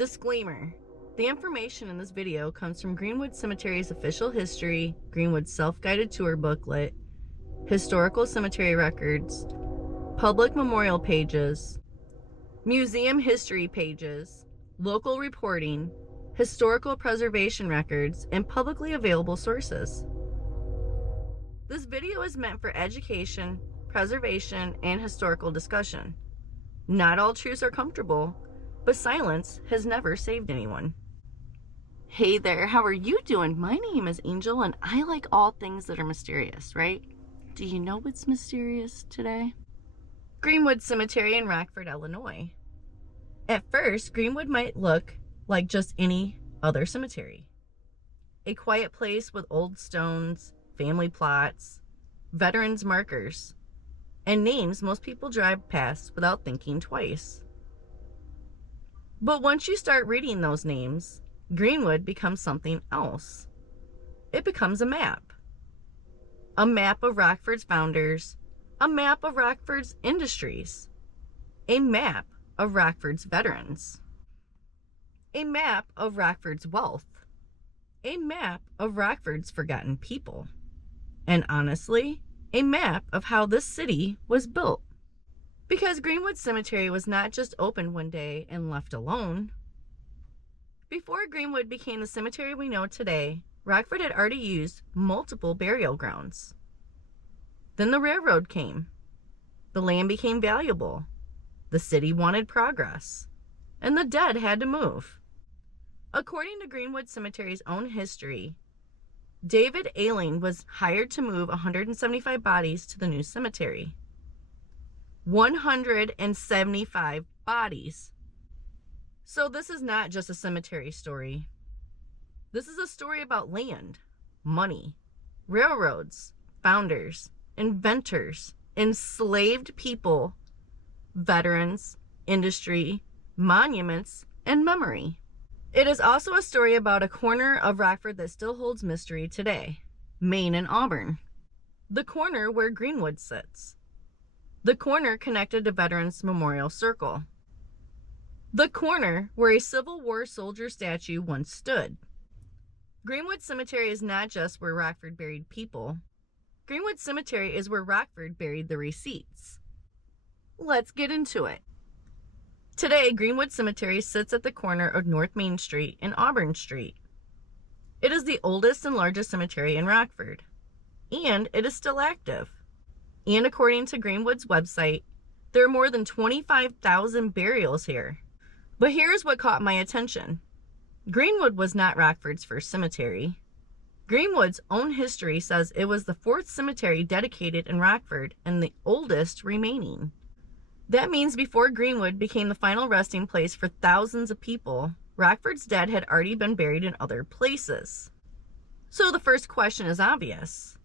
Disclaimer. The information in this video comes from Greenwood Cemetery's official history, Greenwood's self-guided tour booklet, historical cemetery records, public memorial pages, museum history pages, local reporting, historical preservation records, and publicly available sources. This video is meant for education, preservation, and historical discussion. Not all truths are comfortable, but silence has never saved anyone. Hey there, how are you doing? My name is Angel, and I like all things that are mysterious, right? Do you know what's mysterious today? Greenwood Cemetery in Rockford, Illinois. At first, Greenwood might look like just any other cemetery. A quiet place with old stones, family plots, veterans markers, and names most people drive past without thinking twice. But once you start reading those names, Greenwood becomes something else. It becomes a map. A map of Rockford's founders, a map of Rockford's industries, a map of Rockford's veterans, a map of Rockford's wealth, a map of Rockford's forgotten people, and honestly, a map of how this city was built. Because Greenwood Cemetery was not just opened one day and left alone. Before Greenwood became the cemetery we know today, Rockford had already used multiple burial grounds. Then the railroad came. The land became valuable. The city wanted progress. And the dead had to move. According to Greenwood Cemetery's own history, David Ayling was hired to move 175 bodies to the new cemetery. 175 bodies. So this is not just a cemetery story. This is a story about land, money, railroads, founders, inventors, enslaved people, veterans, industry, monuments, and memory. It is also a story about a corner of Rockford that still holds mystery today, Main and Auburn. The corner where Greenwood sits. The corner connected to Veterans Memorial Circle. The corner where a Civil War soldier statue once stood. Greenwood Cemetery is not just where Rockford buried people. Greenwood Cemetery is where Rockford buried the receipts. Let's get into it. Today, Greenwood Cemetery sits at the corner of North Main Street and Auburn Street. It is the oldest and largest cemetery in Rockford, and it is still active. And according to Greenwood's website, there are more than 25,000 burials here. But here's what caught my attention. Greenwood was not Rockford's first cemetery. Greenwood's own history says it was the fourth cemetery dedicated in Rockford and the oldest remaining. That means before Greenwood became the final resting place for thousands of people, Rockford's dead had already been buried in other places. So the first question is obvious.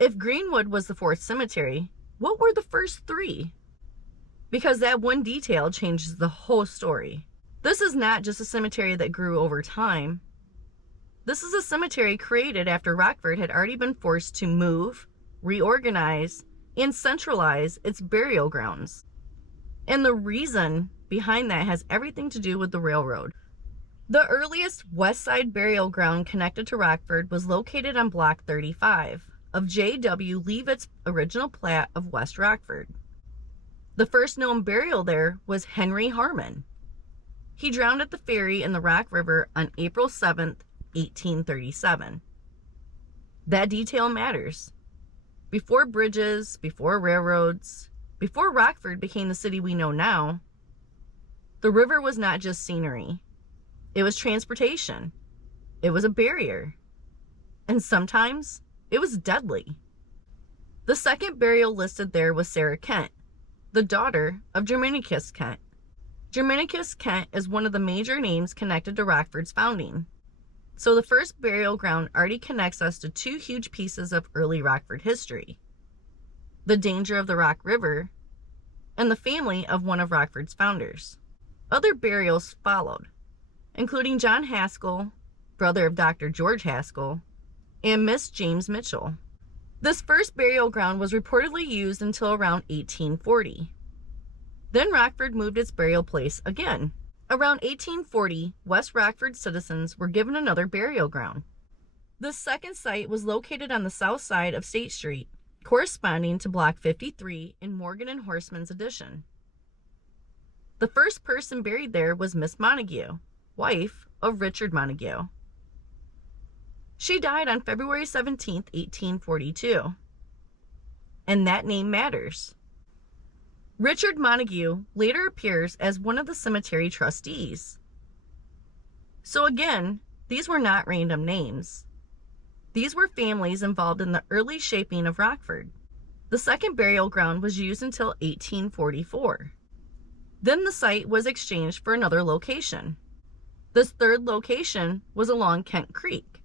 If Greenwood was the fourth cemetery, what were the first three? Because that one detail changes the whole story. This is not just a cemetery that grew over time. This is a cemetery created after Rockford had already been forced to move, reorganize, and centralize its burial grounds. And the reason behind that has everything to do with the railroad. The earliest west side burial ground connected to Rockford was located on Block 35 of J.W. Leavitt's original plat of West Rockford. The first known burial there was Henry Harmon. He drowned at the ferry in the Rock River on April 7th, 1837. That detail matters. Before bridges, before railroads, before Rockford became the city we know now, the river was not just scenery. It was transportation. It was a barrier. And sometimes it was deadly. The second burial listed there was Sarah Kent, the daughter of Germanicus Kent. Germanicus Kent is one of the major names connected to Rockford's founding. So the first burial ground already connects us to two huge pieces of early Rockford history. The danger of the Rock River, and the family of one of Rockford's founders. Other burials followed, including John Haskell, brother of Dr. George Haskell, and Miss James Mitchell. This first burial ground was reportedly used until around 1840. Then Rockford moved its burial place again. Around 1840, West Rockford citizens were given another burial ground. The second site was located on the south side of State Street, corresponding to Block 53 in Morgan and Horseman's addition. The first person buried there was Miss Montague, wife of Richard Montague. She died on February 17, 1842. And that name matters. Richard Montague later appears as one of the cemetery trustees. So again, these were not random names. These were families involved in the early shaping of Rockford. The second burial ground was used until 1844. Then the site was exchanged for another location. This third location was along Kent Creek.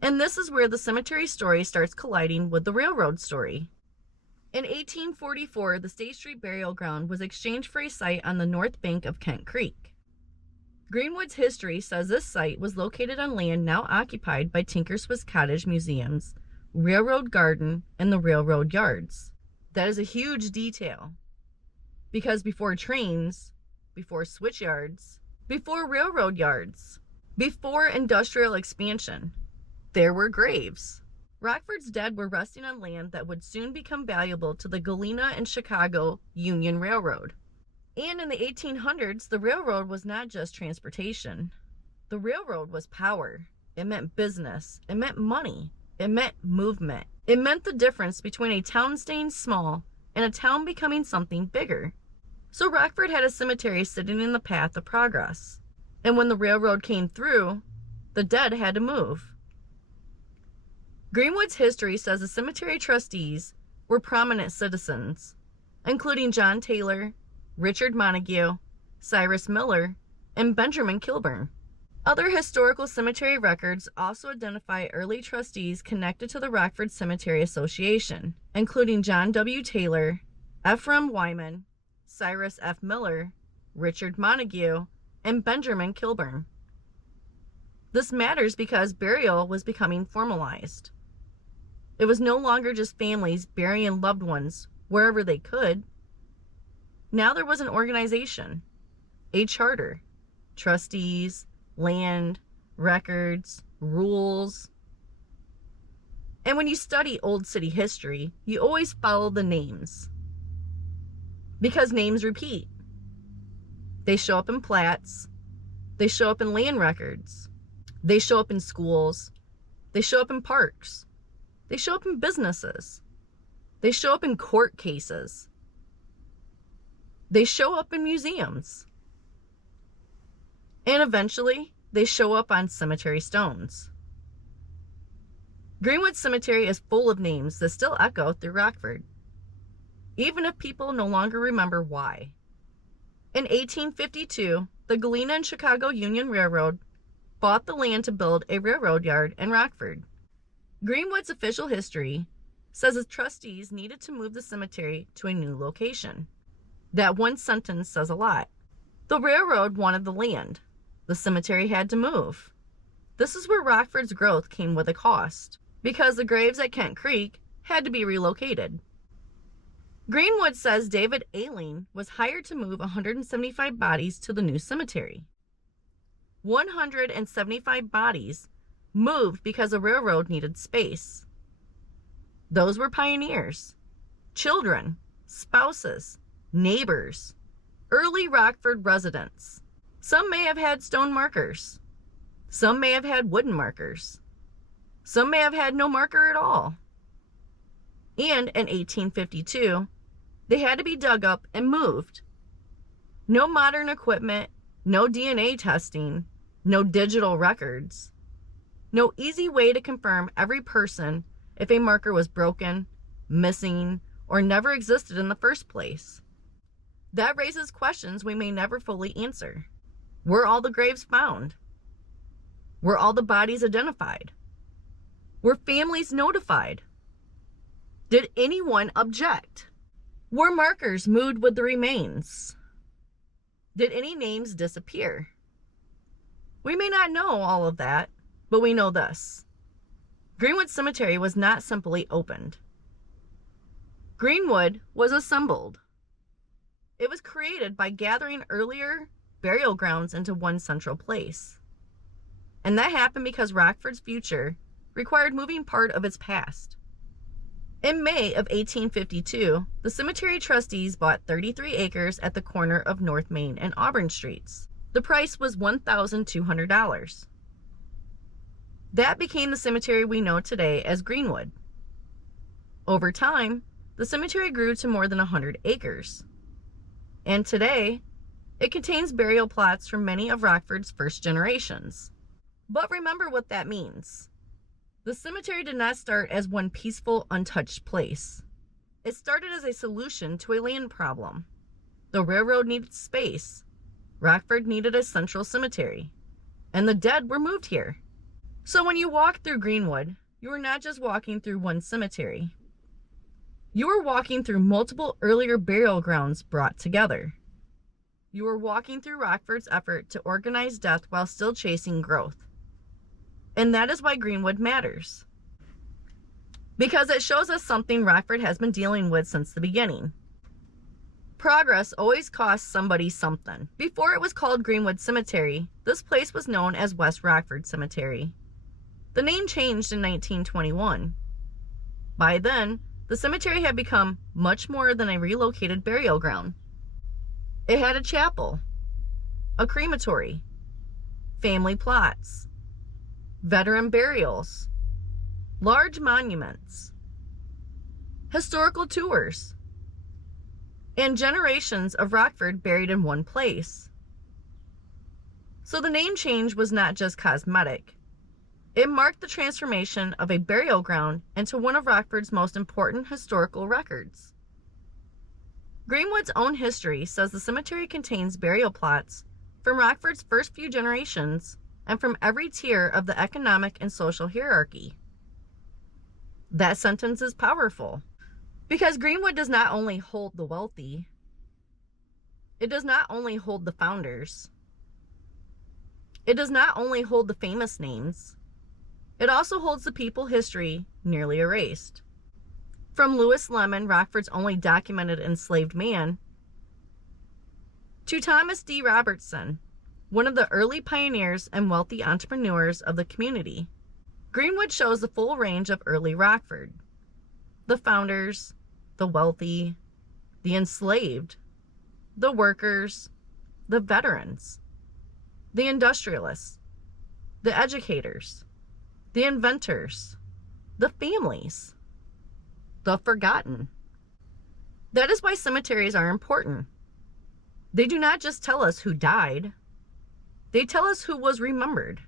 And this is where the cemetery story starts colliding with the railroad story. In 1844, the State Street burial ground was exchanged for a site on the north bank of Kent Creek. Greenwood's history says this site was located on land now occupied by Tinker Swiss Cottage Museums, Railroad Garden, and the railroad yards. That is a huge detail, because before trains, before switch yards, before railroad yards, before industrial expansion, there were graves. Rockford's dead were resting on land that would soon become valuable to the Galena and Chicago Union Railroad. And in the 1800s, the railroad was not just transportation. The railroad was power. It meant business. It meant money. It meant movement. It meant the difference between a town staying small and a town becoming something bigger. So Rockford had a cemetery sitting in the path of progress. And when the railroad came through, the dead had to move. Greenwood's history says the cemetery trustees were prominent citizens, including John Taylor, Richard Montague, Cyrus Miller, and Benjamin Kilburn. Other historical cemetery records also identify early trustees connected to the Rockford Cemetery Association, including John W. Taylor, Ephraim Wyman, Cyrus F. Miller, Richard Montague, and Benjamin Kilburn. This matters because burial was becoming formalized. It was no longer just families burying loved ones wherever they could. Now there was an organization, a charter, trustees, land, records, rules. And when you study old city history, you always follow the names, because names repeat. They show up in plats, they show up in land records, they show up in schools, they show up in parks, they show up in businesses, they show up in court cases, they show up in museums, and eventually they show up on cemetery stones. Greenwood Cemetery is full of names that still echo through Rockford, even if people no longer remember why. In 1852, the Galena and Chicago Union Railroad bought the land to build a railroad yard in Rockford. Greenwood's official history says the trustees needed to move the cemetery to a new location. That one sentence says a lot. The railroad wanted the land. The cemetery had to move. This is where Rockford's growth came with a cost, because the graves at Kent Creek had to be relocated. Greenwood says David Ailing was hired to move 175 bodies to the new cemetery. 175 bodies moved because the railroad needed space. Those were pioneers, children, spouses, neighbors, early Rockford residents. Some may have had stone markers. Some may have had wooden markers. Some may have had no marker at all. And in 1852, they had to be dug up and moved. No modern equipment, no DNA testing, no digital records. No easy way to confirm every person if a marker was broken, missing, or never existed in the first place. That raises questions we may never fully answer. Were all the graves found? Were all the bodies identified? Were families notified? Did anyone object? Were markers moved with the remains? Did any names disappear? We may not know all of that, but we know this. Greenwood Cemetery was not simply opened. Greenwood was assembled. It was created by gathering earlier burial grounds into one central place. And that happened because Rockford's future required moving part of its past. In May of 1852, the cemetery trustees bought 33 acres at the corner of North Main and Auburn Streets. The price was $1,200. That became the cemetery we know today as Greenwood. Over time, the cemetery grew to more than 100 acres. And today, it contains burial plots from many of Rockford's first generations. But remember what that means. The cemetery did not start as one peaceful, untouched place. It started as a solution to a land problem. The railroad needed space. Rockford needed a central cemetery. And the dead were moved here. So when you walk through Greenwood, you are not just walking through one cemetery. You are walking through multiple earlier burial grounds brought together. You are walking through Rockford's effort to organize death while still chasing growth. And that is why Greenwood matters. Because it shows us something Rockford has been dealing with since the beginning. Progress always costs somebody something. Before it was called Greenwood Cemetery, this place was known as West Rockford Cemetery. The name changed in 1921. By then, the cemetery had become much more than a relocated burial ground. It had a chapel, a crematory, family plots, veteran burials, large monuments, historical tours, and generations of Rockford buried in one place. So the name change was not just cosmetic. It marked the transformation of a burial ground into one of Rockford's most important historical records. Greenwood's own history says the cemetery contains burial plots from Rockford's first few generations and from every tier of the economic and social hierarchy. That sentence is powerful because Greenwood does not only hold the wealthy, it does not only hold the founders, it does not only hold the famous names, it also holds the people history nearly erased. From Lewis Lemon, Rockford's only documented enslaved man, to Thomas D. Robertson, one of the early pioneers and wealthy entrepreneurs of the community. Greenwood shows the full range of early Rockford. The founders, the wealthy, the enslaved, the workers, the veterans, the industrialists, the educators, the inventors, the families, the forgotten. That is why cemeteries are important. They do not just tell us who died. They tell us who was remembered,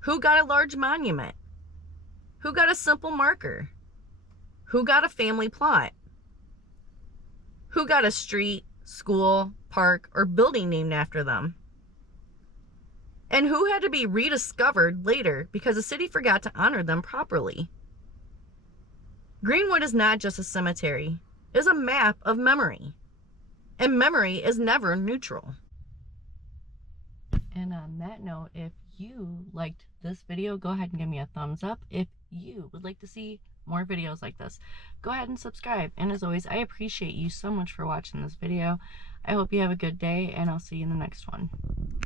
who got a large monument, who got a simple marker, who got a family plot, who got a street, school, park, or building named after them, and who had to be rediscovered later because the city forgot to honor them properly. Greenwood is not just a cemetery, it is a map of memory, and memory is never neutral. And on that note, if you liked this video, go ahead and give me a thumbs up. If you would like to see more videos like this, go ahead and subscribe. And as always, I appreciate you so much for watching this video. I hope you have a good day, and I'll see you in the next one.